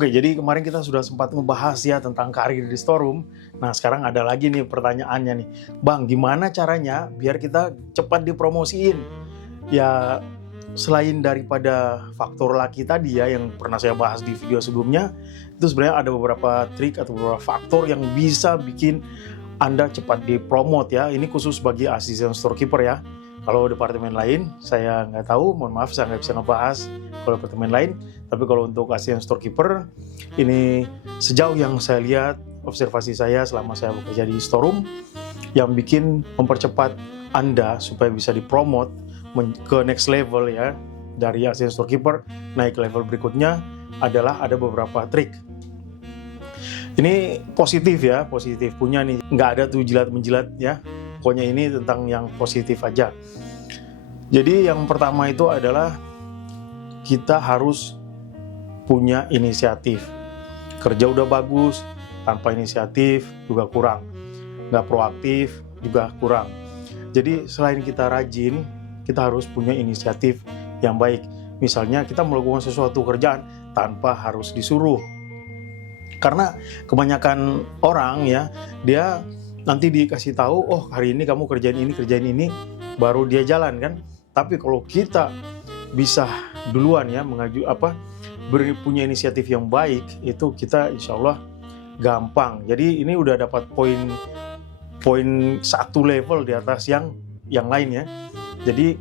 Oke, jadi kemarin kita sudah sempat ngebahas ya tentang karir di storeroom. Nah, sekarang ada lagi nih pertanyaannya nih. Bang, gimana caranya biar kita cepat dipromosiin? Ya, selain daripada faktor laki tadi ya yang pernah saya bahas di video sebelumnya, itu sebenarnya ada beberapa trik atau beberapa faktor yang bisa bikin Anda cepat dipromot ya. Ini khusus bagi asisten storekeeper ya. Kalau departemen lain, saya nggak tahu, mohon maaf saya nggak bisa ngebahas kalau departemen lain. Tapi kalau untuk asisten storekeeper, ini sejauh yang saya lihat, observasi saya selama saya bekerja di storeroom, yang bikin mempercepat Anda supaya bisa dipromot ke next level ya, dari asisten storekeeper naik ke level berikutnya adalah ada beberapa trik. Ini positif ya, positif punya nih, nggak ada tuh jilat-menjilat ya. Pokoknya ini tentang yang positif aja. Jadi yang pertama itu adalah kita harus punya inisiatif. Kerja udah bagus, tanpa inisiatif juga kurang. Nggak proaktif juga kurang. Jadi selain kita rajin, kita harus punya inisiatif yang baik. Misalnya kita melakukan sesuatu kerjaan tanpa harus disuruh. Karena kebanyakan orang ya, dia nanti dikasih tahu, oh hari ini kamu kerjain ini, baru dia jalan kan. Tapi kalau kita bisa duluan ya punya inisiatif yang baik, itu kita insya Allah gampang. Jadi ini udah dapat poin satu level di atas yang lain ya. Jadi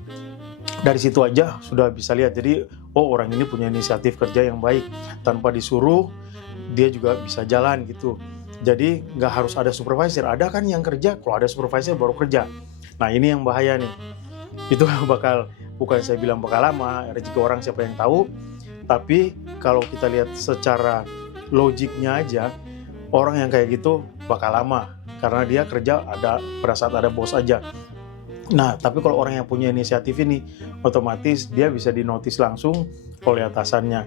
dari situ aja sudah bisa lihat. Jadi oh orang ini punya inisiatif kerja yang baik, tanpa disuruh dia juga bisa jalan gitu. Jadi nggak harus ada supervisor. Ada kan yang kerja, kalau ada supervisor baru kerja. Nah ini yang bahaya nih. Itu bukan saya bilang bakal lama, rezeki orang siapa yang tahu. Tapi kalau kita lihat secara logiknya aja, orang yang kayak gitu bakal lama. Karena dia kerja pada saat ada bos aja. Nah tapi kalau orang yang punya inisiatif ini, otomatis dia bisa dinotis langsung oleh atasannya.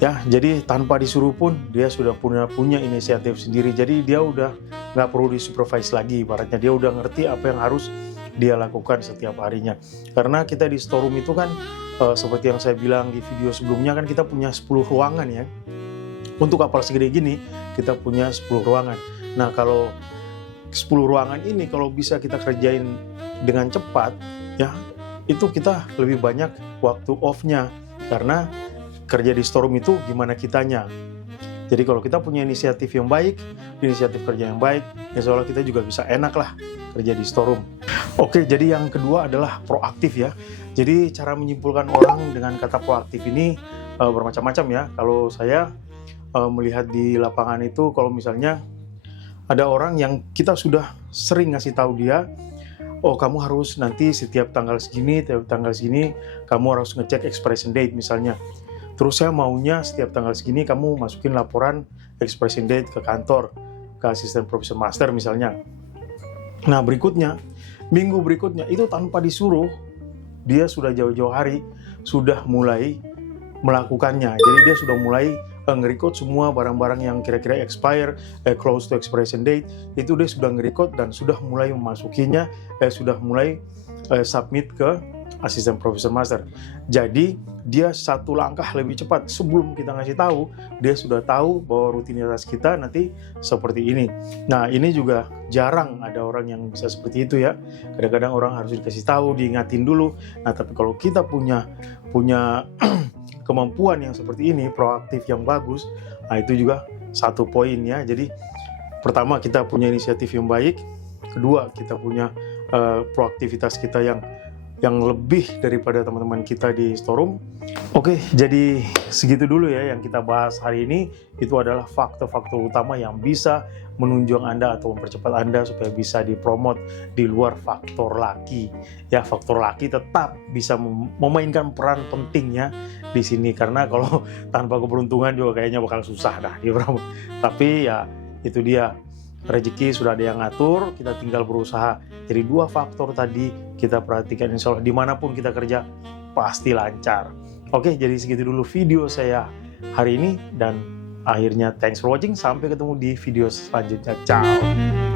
Ya, jadi tanpa disuruh pun dia sudah punya inisiatif sendiri. Jadi dia udah nggak perlu disupervise lagi. Ibaratnya dia udah ngerti apa yang harus dia lakukan setiap harinya. Karena kita di storeroom itu kan seperti yang saya bilang di video sebelumnya kan kita punya 10 ruangan ya. Untuk kapal segede gini kita punya 10 ruangan. Nah kalau 10 ruangan ini kalau bisa kita kerjain dengan cepat ya, itu kita lebih banyak waktu off-nya. Karena kerja di storeroom itu gimana kitanya. Jadi kalau kita punya inisiatif yang baik, inisiatif kerja yang baik, insya Allah kita juga bisa enak lah kerja di storeroom. Oke, jadi yang kedua adalah proaktif ya. Jadi cara menyimpulkan orang dengan kata proaktif ini bermacam-macam ya. Kalau saya melihat di lapangan itu, kalau misalnya ada orang yang kita sudah sering ngasih tahu dia, oh kamu harus nanti setiap tanggal segini, kamu harus ngecek expiration date misalnya. Terus saya maunya setiap tanggal segini kamu masukin laporan expiration date ke kantor, ke asisten profesor master misalnya. Nah berikutnya, minggu berikutnya itu tanpa disuruh, dia sudah jauh-jauh hari sudah mulai melakukannya. Jadi dia sudah mulai nge-record semua barang-barang yang kira-kira expire, close to expiration date, itu dia sudah nge-record dan sudah mulai memasukinya, sudah mulai submit ke asisten profesor master. Jadi dia satu langkah lebih cepat. Sebelum kita ngasih tahu, dia sudah tahu bahwa rutinitas kita nanti seperti ini. Nah ini juga jarang ada orang yang bisa seperti itu ya. Kadang-kadang orang harus dikasih tahu, diingatin dulu. Nah tapi kalau kita punya kemampuan yang seperti ini, proaktif yang bagus, nah itu juga satu poin ya. Jadi pertama kita punya inisiatif yang baik, kedua kita punya proaktivitas kita yang lebih daripada teman-teman kita di storeroom. Oke, jadi segitu dulu ya yang kita bahas hari ini. Itu adalah faktor-faktor utama yang bisa menunjang Anda atau mempercepat Anda supaya bisa dipromot di luar faktor laki. Ya, faktor laki tetap bisa memainkan peran pentingnya di sini, karena kalau tanpa keberuntungan juga kayaknya bakal susah dah dipromot. Tapi ya itu dia, rezeki sudah ada yang ngatur, kita tinggal berusaha. Jadi dua faktor tadi kita perhatikan, insya Allah dimanapun kita kerja pasti lancar. Oke, jadi segitu dulu video saya hari ini, dan akhirnya thanks for watching. Sampai ketemu di video selanjutnya. Ciao.